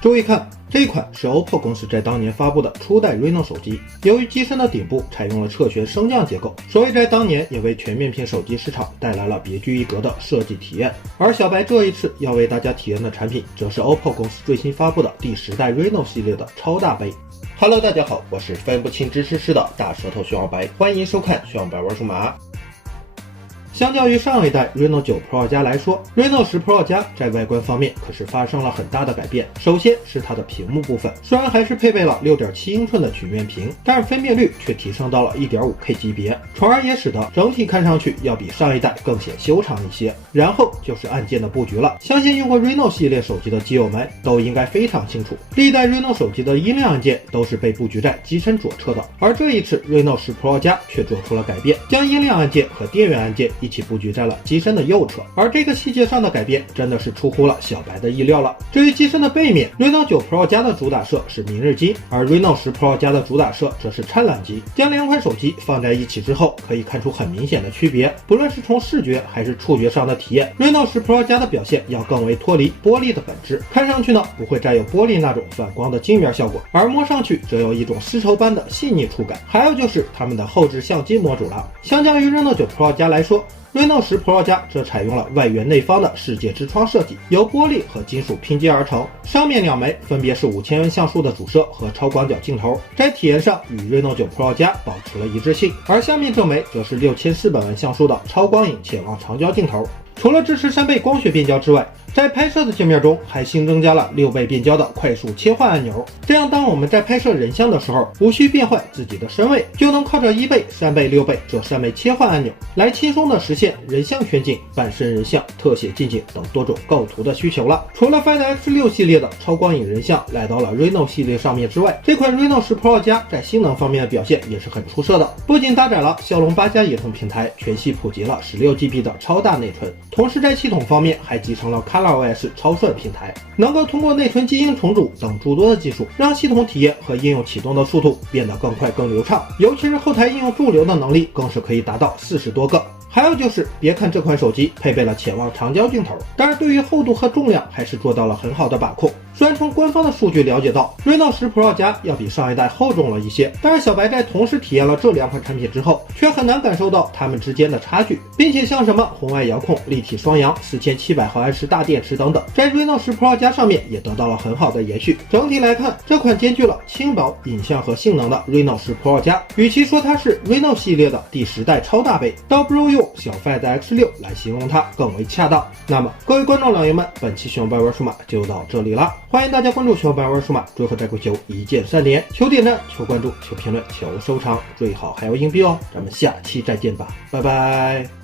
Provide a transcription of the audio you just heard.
注意看，这一款是 OPPO 公司在当年发布的初代 Reno 手机，由于机身的顶部采用了侧旋升降结构，所以在当年也为全面屏手机市场带来了别具一格的设计体验。而小白这一次要为大家体验的产品，则是 OPPO 公司最新发布的第10代 Reno 系列的超大杯。Hello， 大家好，我是分不清支持师的大舌头徐小白，欢迎收看徐小白玩数码。相较于上一代 Reno 9 Pro 加来说， Reno 10 Pro 加在外观方面可是发生了很大的改变。首先是它的屏幕部分，虽然还是配备了 6.7 英寸的曲面屏，但是分辨率却提升到了 1.5K 级别，从而也使得整体看上去要比上一代更显修长一些。然后就是按键的布局了，相信用过 Reno 系列手机的基友们都应该非常清楚，历代 Reno 手机的音量按键都是被布局在机身左侧的，而这一次 Reno 10 Pro 加却做出了改变，将音量按键和电源按键一起布局在了机身的右侧，而这个细节上的改变真的是出乎了小白的意料了。至于机身的背面， Reno 9 Pro 加的主打色是明日金，而 Reno 10 Pro 加的主打色则是灿烂金。将两款手机放在一起之后，可以看出很明显的区别，不论是从视觉还是触觉上的体验， Reno 10 Pro 加的表现要更为脱离玻璃的本质，看上去呢不会再有玻璃那种反光的镜面效果，而摸上去则有一种丝绸般的细腻触感。还有就是它们的后置相机模组了，相较于 Reno 9 Pro 加来说， Reno 10 Pro 加则采用了外圆内方的世界之窗设计，由玻璃和金属拼接而成，上面两枚分别是5000万像素的主摄和超广角镜头，在体验上与 Reno 9 Pro 加保持了一致性，而下面这枚则是6400万像素的超光影潜望长焦镜头。除了支持3倍光学变焦之外，在拍摄的界面中还新增加了6倍变焦的快速切换按钮，这样当我们在拍摄人像的时候，无需变换自己的身位，就能靠着1倍、3倍、6倍这3枚切换按钮来轻松的实现人像全景、半身人像、特写近景等多种构图的需求了。除了 Find X6 系列的超光影人像来到了 Reno 系列上面之外，这款 Reno 10 Pro 加在性能方面的表现也是很出色的，不仅搭载了骁龙8加野生平台，全系普及了 16GB 的超大内存，同时在系统方面还集成了 ColorOS 超算平台，能够通过内存基因重组等诸多的技术，让系统体验和应用启动的速度变得更快更流畅，尤其是后台应用驻留的能力更是可以达到40多个。还有就是别看这款手机配备了潜望长焦镜头，但是对于厚度和重量还是做到了很好的把控。虽然从官方的数据了解到 Reno 10 Pro 加要比上一代厚重了一些，但是小白在同时体验了这两款产品之后，却很难感受到它们之间的差距，并且像什么红外遥控、立体双扬、4700毫安时大电池等等，在 Reno 10 Pro 加上面也得到了很好的延续。整体来看，这款兼具了轻薄、影像和性能的 Reno 10 Pro 加，与其说它是 Reno 系列的第10代超大杯，倒不如用小 Find X6 来形容它更为恰当。那么各位观众老爷们，本期熊白玩数码就到这里了，欢迎大家关注熊白玩数码，最后再跪求一键3连，求点赞，求关注，求评论，求收藏，最好还有硬币哦。咱们下期再见吧，拜拜。